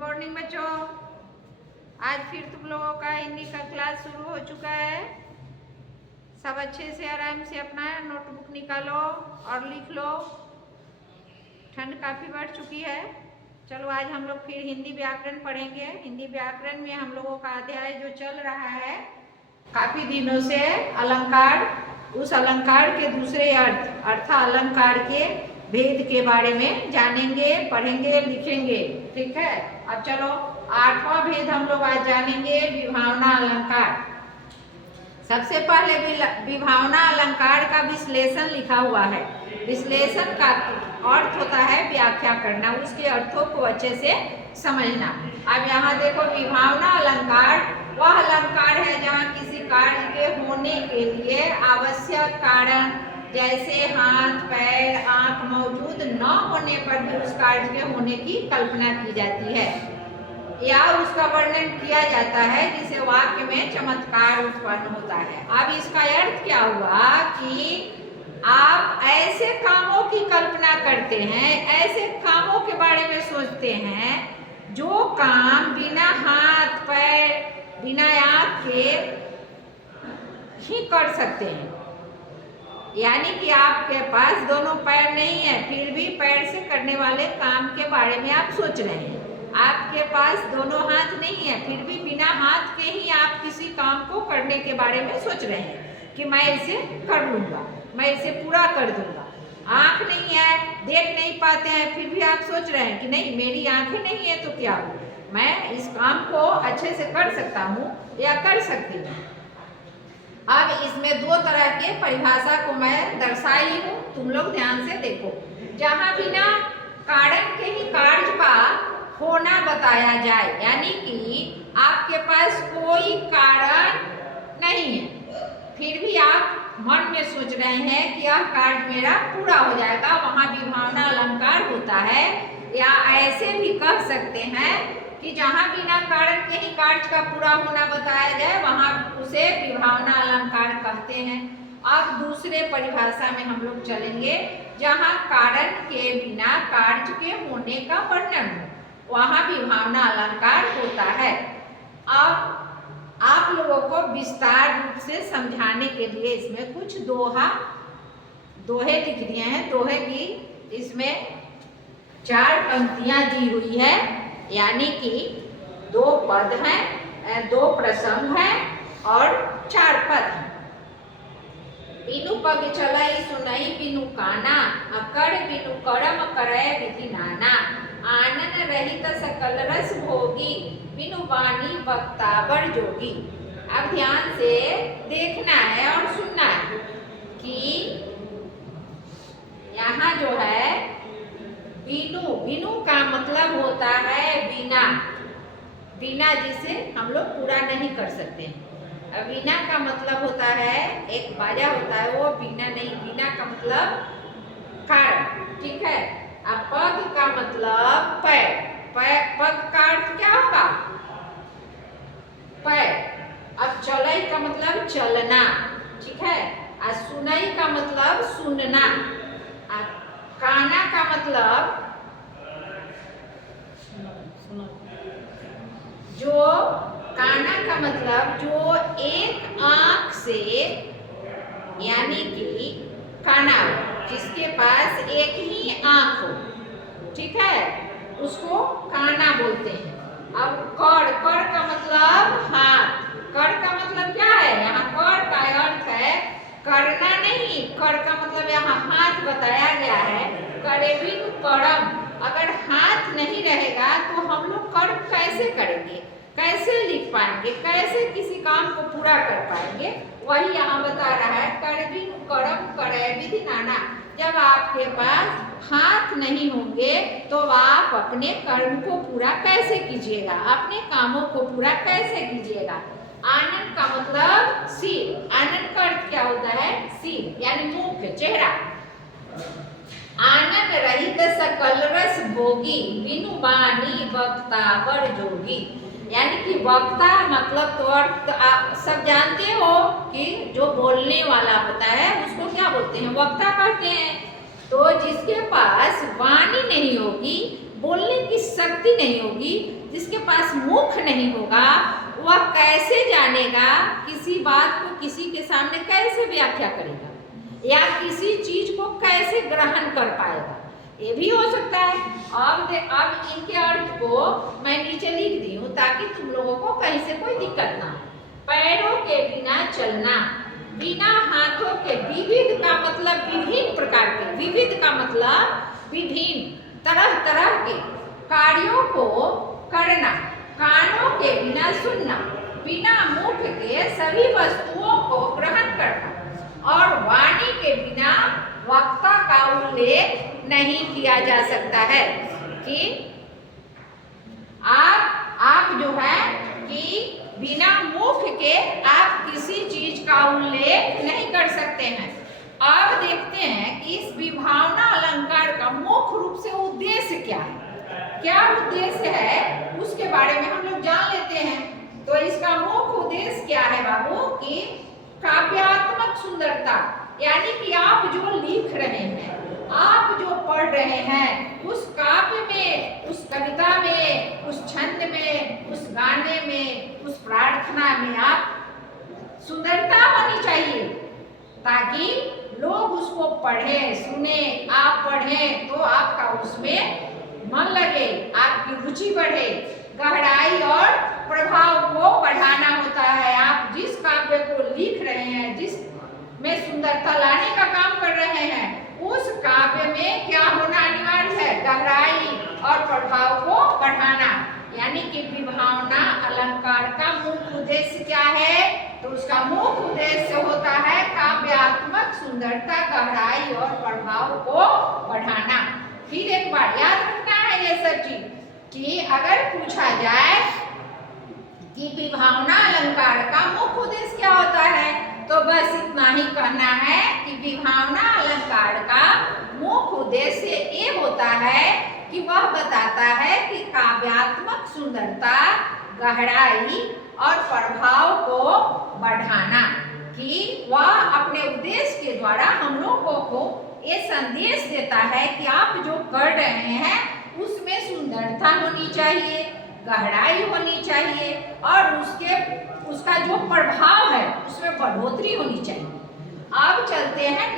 Morning बच्चों, आज फिर तुम लोगों का हिंदी का क्लास शुरू हो चुका है। सब अच्छे से आराम से अपना नोटबुक निकालो और लिख लो। ठंड काफ़ी बढ़ चुकी है। चलो आज हम लोग फिर हिंदी व्याकरण पढ़ेंगे। हिंदी व्याकरण में हम लोगों का अध्याय जो चल रहा है काफ़ी दिनों से अलंकार, उस अलंकार के दूसरे अर्थ अलंकार के भेद के बारे में जानेंगे, पढ़ेंगे, लिखेंगे। ठीक है, अब चलो आठवां भेद हम लोग आज जानेंगे, विभावना अलंकार। सबसे पहले विभावना अलंकार का विश्लेषण लिखा हुआ है। विश्लेषण का अर्थ होता है व्याख्या करना, उसके अर्थों को अच्छे से समझना। अब यहाँ देखो, विभावना अलंकार वह अलंकार है जहाँ किसी कार्य के होने के लिए आवश्यक कारण जैसे हाथ, पैर, आंख मौजूद न होने पर भी उस कार्य के होने की कल्पना की जाती है या उसका वर्णन किया जाता है, जिसे वाक्य में चमत्कार उत्पन्न होता है। अब इसका अर्थ क्या हुआ कि आप ऐसे कामों की कल्पना करते हैं, ऐसे कामों के बारे में सोचते हैं जो काम बिना हाथ, पैर, बिना आंख के ही कर सकते हैं। यानी कि आपके पास दोनों पैर नहीं है, फिर भी पैर से करने वाले काम के बारे में आप सोच रहे हैं। आपके पास दोनों हाथ नहीं है, फिर भी बिना हाथ के ही आप किसी काम को करने के बारे में सोच रहे हैं कि मैं इसे कर लूँगा, मैं इसे पूरा कर दूँगा। आँख नहीं है, देख नहीं पाते हैं, फिर भी आप सोच रहे हैं कि नहीं, मेरी आँखें नहीं है तो क्या हो, मैं इस काम को अच्छे से कर सकता हूँ या कर सकती हूँ। अब इसमें दो तरह के परिभाषा को मैं दर्शाई हूँ, तुम लोग ध्यान से देखो। जहाँ बिना कारण के ही कार्य का होना बताया जाए, यानी कि आपके पास कोई कारण नहीं है, फिर भी आप मन में सोच रहे हैं कि यह कार्य मेरा पूरा हो जाएगा, वहाँ विभावना अलंकार होता है। या ऐसे भी कह सकते हैं कि जहाँ बिना कारण के ही कार्य का पूरा होना बताया जाए, वहाँ उसे विभावना अलंकार कहते हैं। अब दूसरे परिभाषा में हम लोग चलेंगे, जहाँ कारण के बिना कार्य के होने का वर्णन हो, वहाँ विभावना अलंकार होता है। अब आप लोगों को विस्तार रूप से समझाने के लिए इसमें कुछ दोहे लिख दिए हैं। दोहे की इसमें 4 पंक्तियां दी हुई है, यानी कि 2 पद हैं, 2 प्रसंग हैं और 4 पद हैं। बिनु पग चलई सुनई बिनु काना, अकड़ बिनु करम करय विधि नाना, आनन रहित सकल रस भोगी, बिनु वाणी वक्ता बड़ जोगी। अब ध्यान से देखना है और सुनना है कि यहाँ जो है बिनु, बिनु का मतलब होता है बिना, बिना जिसे हम लोग पूरा नहीं कर सकते। अब बिना का मतलब होता है, एक बाजा होता है वो बिना नहीं, बिना का मतलब कारण, ठीक है। अब पग का मतलब पैर, पग का अर्थ क्या होगा, पैर। अब चलई का मतलब चलना, ठीक है। और सुनई का मतलब सुनना। अब काना का मतलब जो, काना का मतलब जो एक आंख से, यानी कि काना जिसके पास एक ही आंख हो, ठीक है, उसको काना बोलते हैं। अब कड़, कड़ का मतलब हाथ। कड़ का मतलब क्या है, यहाँ कड़ का अर्थ है करना नहीं, कड़ का मतलब यहाँ हाथ बताया गया है। करे बिनु करम, अगर हाथ नहीं रहेगा तो हम लोग कर्म कैसे करेंगे, कैसे लिख पाएंगे, कैसे किसी काम को पूरा कर पाएंगे, वही यहाँ बता रहा है। कर बिनु करम करय विधि नाना, जब आपके पास हाथ नहीं होंगे तो आप अपने कर्म को पूरा कैसे कीजिएगा, अपने कामों को पूरा कैसे कीजिएगा। आनन का मतलब सिर, आनन का अर्थ क्या होता है, सिर यानी मुख, चेहरा। आनन रहित सकल रस भोगी, बिनु वाणी वक्ता बड़ जोगी। यानी कि वक्ता मतलब तो अर्थ आप सब जानते हो कि जो बोलने वाला होता है उसको क्या बोलते हैं, वक्ता कहते हैं। तो जिसके पास वाणी नहीं होगी, बोलने की शक्ति नहीं होगी, जिसके पास मुख नहीं होगा, वह कैसे जानेगा किसी बात को किसी के सामने कैसे व्याख्या करेगा या किसी चीज को कैसे ग्रहण कर पाएगा। ये भी हो सकता है। अब इनके अर्थ को मैं नीचे लिख दी हूँ ताकि तुम लोगों को कहीं से कोई दिक्कत ना। पैरों के बिना चलना, बिना हाथों के, विविध का मतलब विभिन्न प्रकार के, विविध का मतलब विभिन्न तरह तरह के कार्यों को करना, कानों के बिना सुनना, बिना मुख के सभी वस्तुओं को ग्रहण करना और वाणी के बिना वक्ता का उल्लेख नहीं किया जा सकता है। कि आप जो है कि बिना मुख के आप किसी चीज का उल्लेख नहीं कर सकते हैं। अब देखते हैं कि इस विभावना अलंकार का मुख्य रूप से उद्देश्य क्या है। क्या उद्देश्य है उसके बारे में हम लोग जान लेते हैं। तो इसका मुख्य उद्देश्य क्या है बाबू? कि काव्यात्मक सुंदरता, यानी कि आप जो लिख रहे हैं, आप जो पढ़ रहे हैं, उस काव्य में, उस कविता में, उस छंद में, उस गाने में, उस प्रार्थना में आप सुंदरता होनी चाहिए ताकि लोग उसको पढ़ें, सुने। आप पढ़ें तो आपका उसमें मन लगे, आपकी रुचि बढ़े। गहराई और प्रभाव को बढ़ाना होता है। आप जिस काव्य को लिख रहे हैं, जिस में सुंदरता लाने का काम कर रहे हैं, उस काव्य में क्या होना अनिवार्य है? गहराई और प्रभाव को बढ़ाना। यानी कि विभावना अलंकार का मुख्य उद्देश्य क्या है? तो उसका मुख्य उद्देश्य होता है काव्यात्मक सुंदरता, गहराई और प्रभाव को बढ़ाना। फिर एक बार याद रखना है ये सब चीज कि अगर पूछा जाए कि विभावना अलंकार का मुख्य उद्देश्य क्या होता है, तो बस इतना ही कहना है कि विभावना अलंकार का मुख्य उद्देश्य ये होता है कि वह बताता है कि काव्यात्मक सुंदरता, गहराई और प्रभाव को बढ़ाना। कि वह अपने उद्देश्य के द्वारा हम लोगों को ये संदेश देता है कि आप जो कर रहे हैं उसमें सुंदरता होनी चाहिए, गहराई होनी चाहिए और उसका जो प्रभाव है उसमें बढ़ोतरी होनी चाहिए। अब चलते हैं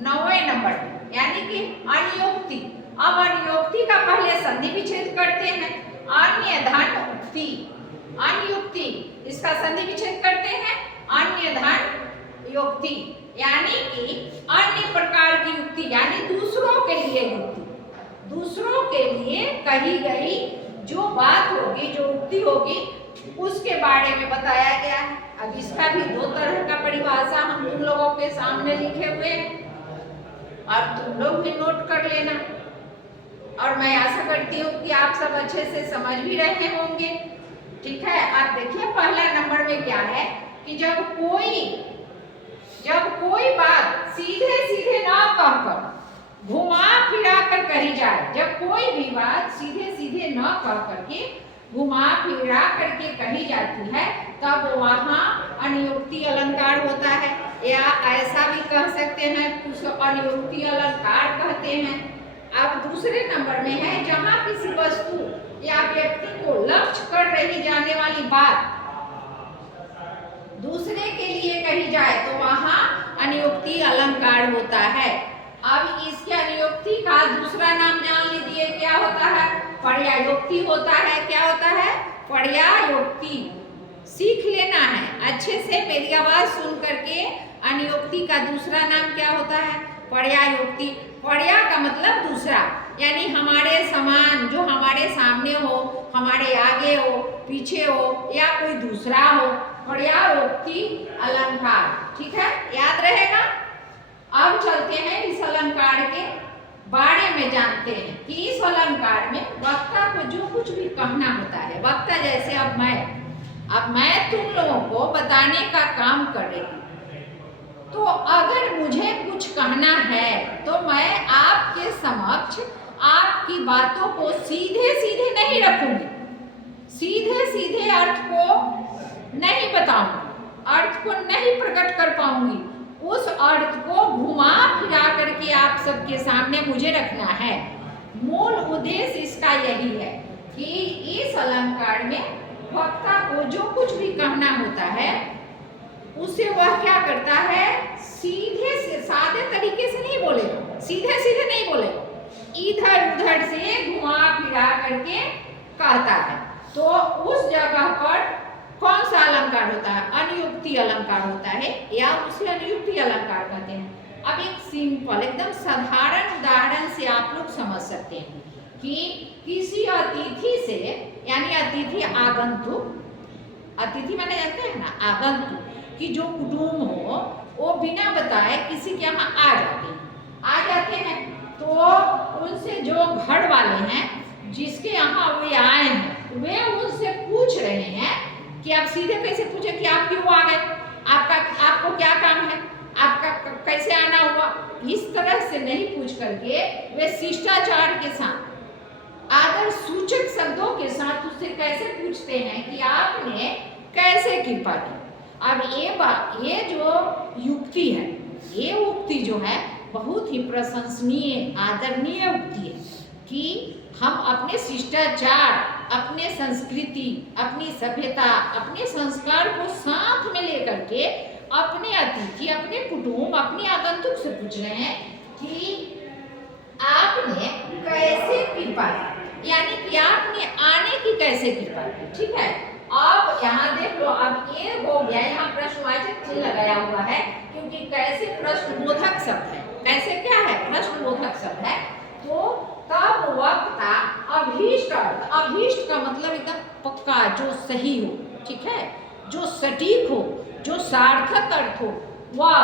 9वें नंबर पे, यानी कि अनियोक्ति। अब अनियोक्ति का पहले संधि विच्छेद करते हैं। अन्य धन उक्ति, अनियुक्ति, इसका संधि विच्छेद करते हैं। अन्य धन युक्ति, यानी कि अन्य प्रकार की युक्ति, यानी दूसरों के लिए युक्ति, दूसरों के लिए कही गई जो बात होगी, जो उक्ति होगी, उसके बारे में बताया गया है। अब इसका भी दो तरह का परिभाषा हम तुम लोगों के सामने लिखे हुए हैं और तुम लोग भी नोट कर लेना। और मैं आशा करती हूँ कि आप सब अच्छे से समझ भी रहे होंगे। ठीक है, आप देखिए पहला नंबर में क्या है कि जब कोई बात सीधे सीधे ना कहकर घुमा फिरा कर कही जाए, जब कोई भी बात सीधे सीधे न कह करके घुमा फिरा करके कही जाती है, तब वहाँ अनियुक्ति अलंकार होता है। या ऐसा भी कह सकते हैं, कुछ अनियुक्ति अलंकार कहते हैं। अब दूसरे नंबर में है जहाँ किसी वस्तु या व्यक्ति को लक्ष्य कर रही जाने वाली बात दूसरे के लिए कही जाए तो वहाँ अनियुक्ति अलंकार होता है। अब इसके अनियुक्ति का दूसरा नाम जान लीजिए, क्या होता है? पर्यायोक्ति होता है। क्या होता है? पर्यायोक्ति। सीख लेना है अच्छे से, मेरी आवाज सुन करके। अनियुक्ति का दूसरा नाम क्या होता है? पर्यायोक्ति। पर्या का मतलब दूसरा, यानी हमारे समान, जो हमारे सामने हो, हमारे आगे हो, पीछे हो या कोई दूसरा हो, पर्यायोक्ति अलंकार। ठीक है, याद रहेगा। अब चलते हैं इस अलंकार के बारे में, जानते हैं कि इस अलंकार में वक्ता को जो कुछ भी कहना होता है, वक्ता जैसे अब मैं तुम लोगों को बताने का काम कर रही हूँ, तो अगर मुझे कुछ कहना है तो मैं आपके समक्ष आपकी बातों को सीधे सीधे नहीं रखूंगी, सीधे सीधे अर्थ को नहीं बताऊंगी, अर्थ को नहीं प्रकट कर पाऊंगी। उस अर्थ को घुमा फिरा करके आप सबके सामने मुझे रखना है। मूल उद्देश्य इसका यही है कि इस अलंकार में वक्ता को जो कुछ भी कहना होता है उसे वह क्या करता है, सीधे से सादे तरीके से नहीं बोलेगा, सीधे सीधे नहीं बोलेगा, इधर उधर से घुमा फिरा करके कहता है। तो उस जगह पर कौन सा अलंकार होता है, अनुयुक्ति अलंकार होता है या उसे अनुयुक्ति अलंकार कहते हैं। अब एक सिंपल एकदम साधारण उदाहरण से आप लोग समझ सकते हैं कि किसी अतिथि से, यानी अतिथि आगंतुक, अतिथि माने जाते हैं ना आगंतुक, कि जो कुटुंब हो वो बिना बताए किसी के यहाँ आ जाते हैं तो उनसे जो घर वाले हैं जिसके यहाँ वे आए हैं वे उनसे पूछ रहे हैं कि आप सीधे कैसे पूछे कि आप क्यों आ गए, आपको क्या काम है, आपका कैसे आना हुआ। इस तरह से नहीं पूछ करके वे शिष्टाचार के साथ, आदर सूचक शब्दों के साथ उससे कैसे पूछते हैं कि आपने कैसे कृपा की। अब ये जो युक्ति है, ये उक्ति जो है बहुत ही प्रशंसनीय आदरणीय उक्ति है कि हम अपने शिष्टाचार, अपने संस्कृति, अपनी सभ्यता, अपने संस्कार को साथ में लेकर के अपने अतिथि, अपने कुटुंब, अपने आगंतुक से पूछ रहे हैं कि आपने कैसे कृपा की, यानी कि आपने आने की कैसे कृपा की। ठीक है, अब यहाँ देख लो, अब ये हो गया, यहाँ प्रश्नवाचक चिन्ह लगाया हुआ है क्योंकि कैसे प्रश्नबोधक शब्द है, कैसे क्या है, प्रश्नबोधक शब्द है। तो तब वक्ता अभीष्ट अर्थ, अभीष्ट का मतलब एकदम पक्का, जो सही हो, ठीक है, जो सटीक हो, जो सार्थक अर्थ हो, वह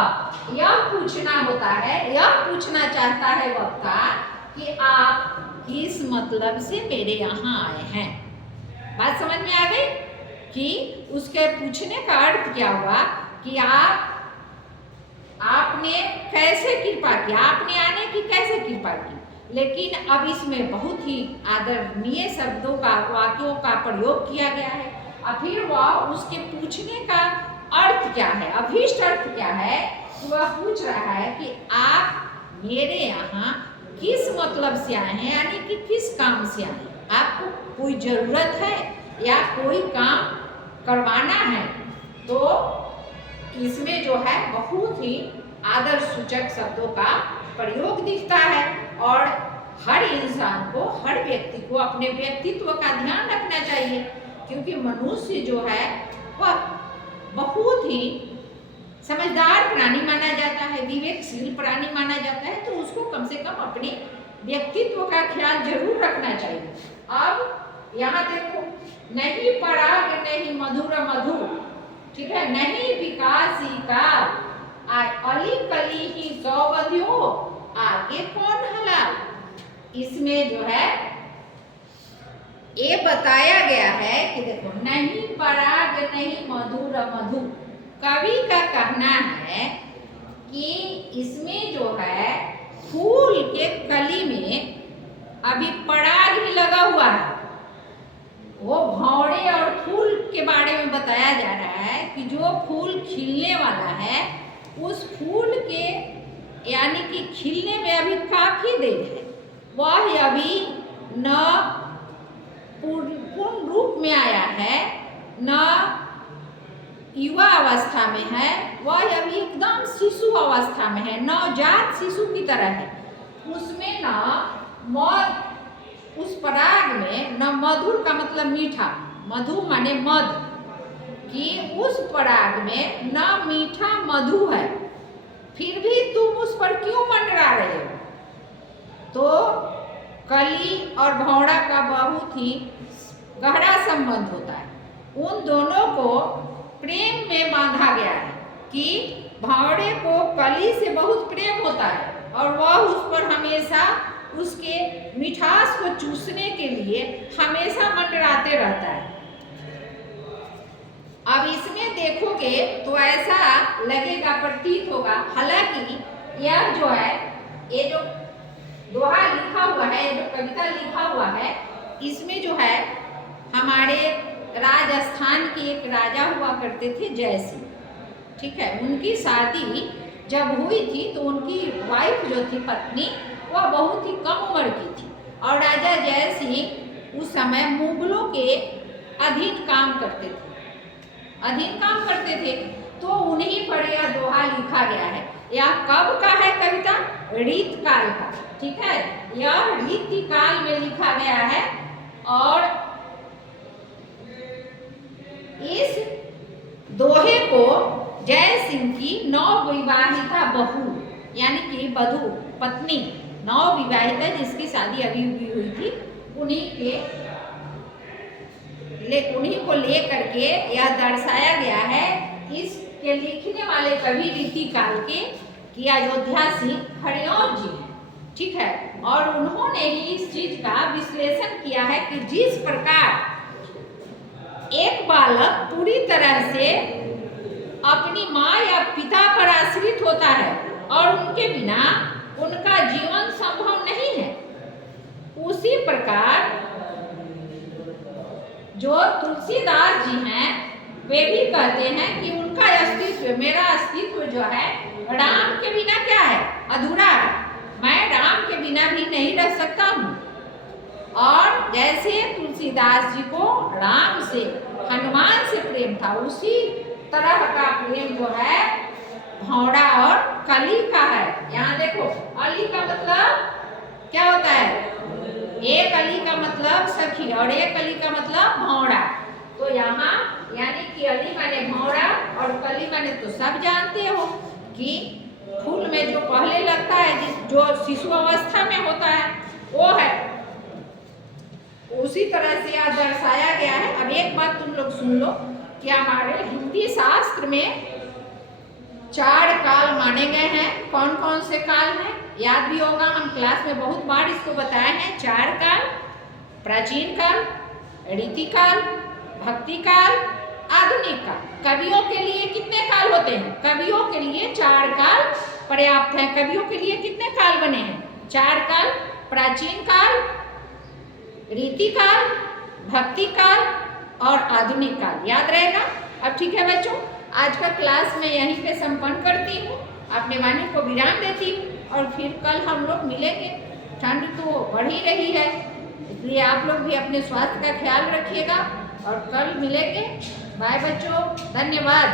यह पूछना होता है, यह पूछना चाहता है वक्ता कि आप किस मतलब से मेरे यहाँ आए हैं। बात समझ में आ गई कि उसके पूछने का अर्थ क्या हुआ कि आपने कैसे कृपा की, आपने आने की कैसे कृपा की। लेकिन अब इसमें बहुत ही आदरणीय शब्दों का, वाक्यों का प्रयोग किया गया है। और फिर वह उसके पूछने का अर्थ क्या है, अभीष्ट अर्थ क्या है, वह पूछ रहा है कि आप मेरे यहाँ किस मतलब से आए हैं, यानी कि किस काम से आए हैं। आपको कोई जरूरत है या कोई काम करवाना है। तो इसमें जो है बहुत ही आदर सूचक शब्दों का प्रयोग दिखता है और हर इंसान को, हर व्यक्ति को अपने व्यक्तित्व का ध्यान रखना चाहिए क्योंकि मनुष्य जो है वह बहुत ही समझदार प्राणी माना जाता है, विवेकशील प्राणी माना जाता है। तो उसको कम से कम अपने व्यक्तित्व का ख्याल जरूर रखना चाहिए। अब यहाँ देखो, नहीं पराग नहीं मधुर मधु, ठीक है, नहीं विकासी का अली कली ही सौवध्यो, आगे कौन हलाल। इसमें जो है ये बताया गया है कि देखो, नहीं पराग नहीं मधुर मधु, कवि का कहना है कि इसमें जो है फूल के कली में अभी पराग ही लगा हुआ है। वो भौरे और फूल के बारे में बताया जा रहा है कि जो फूल खिलने वाला है उस फूल के, यानी कि खिलने में अभी काफी देर है, वह अभी न पूर्ण रूप में आया है, न युवा अवस्था में है, वह अभी एकदम शिशु अवस्था में है, नवजात शिशु की तरह है। उसमें न मध, उस पराग में न मधुर का मतलब मीठा, मधु माने मध, कि उस पराग में न मीठा मधु है, फिर भी तुम उस पर क्यों मंडरा रहे हो। तो कली और भौरा का बहुत ही गहरा संबंध होता है। उन दोनों को प्रेम में बांधा गया है कि भौरे को कली से बहुत प्रेम होता है और वह उस पर हमेशा उसके मिठास को चूसने के लिए हमेशा मंडराते रहता है। अब इसमें देखोगे तो ऐसा लगेगा, प्रतीत होगा, हालांकि यह जो है, ये जो दोहा लिखा हुआ है, जो कविता लिखा हुआ है, इसमें जो है हमारे राजस्थान के एक राजा हुआ करते थे जयसिंह, ठीक है, उनकी शादी जब हुई थी तो उनकी वाइफ जो थी, पत्नी, वह बहुत ही कम उम्र की थी और राजा जय सिंह उस समय मुगलों के अधीन काम करते थे, तो उन्हीं पर यह दोहा लिखा गया है। यह कब का है कविता? रीत काल का, ठीक है, यह रीति काल में लिखा गया है। और इस दोहे को जय सिंह की नवविवाहिता बहू यानी कि वधू पत्नी, नवविवाहिता जिसकी शादी अभी हुई थी, उन्हीं को लेकर के यह दर्शाया गया है। इसके लिखने वाले कवि रीति काल के कि अयोध्या सिंह खड़ियोर जी हैं, ठीक है। और उन्होंने ही इस चीज का विश्लेषण किया है कि जिस प्रकार एक बालक पूरी तरह से अपनी माँ या पिता पर आश्रित होता है और उनके बिना उनका जीवन संभव नहीं है, उसी प्रकार जो तुलसीदास जी हैं वे भी कहते हैं कि उनका अस्तित्व, मेरा अस्तित्व जो है राम के बिना क्या है? अधूरा है। मैं राम के बिना भी नहीं रह सकता हूँ। और जैसे तुलसीदास जी को राम से, हनुमान से प्रेम था, उसी तरह का प्रेम जो है भौड़ा और कली का है। यहाँ देखो, अली का मतलब क्या होता है? एक अली का मतलब सखी और एक अली का मतलब भौड़ा। तो यहाँ यानी कि अली माने भौड़ा और कली माने तो सब जानते हो कि फूल में जो पहले लगता है, जो शिशु अवस्था में होता है, वो है। उसी तरह से यह दर्शाया गया है। अब एक बात तुम लोग सुन लो कि हमारे हिंदी शास्त्र में 4 काल माने गए हैं। कौन कौन से काल हैं? याद भी होगा, हम क्लास में बहुत बार इसको बताए हैं। 4 काल: प्राचीन काल, रीति काल, भक्ति काल, आधुनिक काल। कवियों के लिए कितने काल होते हैं? कवियों के लिए 4 काल पर्याप्त है। कवियों के लिए कितने काल बने हैं? 4 काल: प्राचीन काल, रीति काल, भक्ति काल और आधुनिक काल। याद रहेगा? अब ठीक है बच्चों, आज का क्लास मैं यहीं पे संपन्न करती हूँ, अपने वाणी को विराम देती हूँ और फिर कल हम लोग मिलेंगे। ठंड तो बढ़ ही रही है, इसलिए आप लोग भी अपने स्वास्थ्य का ख्याल रखिएगा और कल मिलेंगे। बाय बच्चों, धन्यवाद।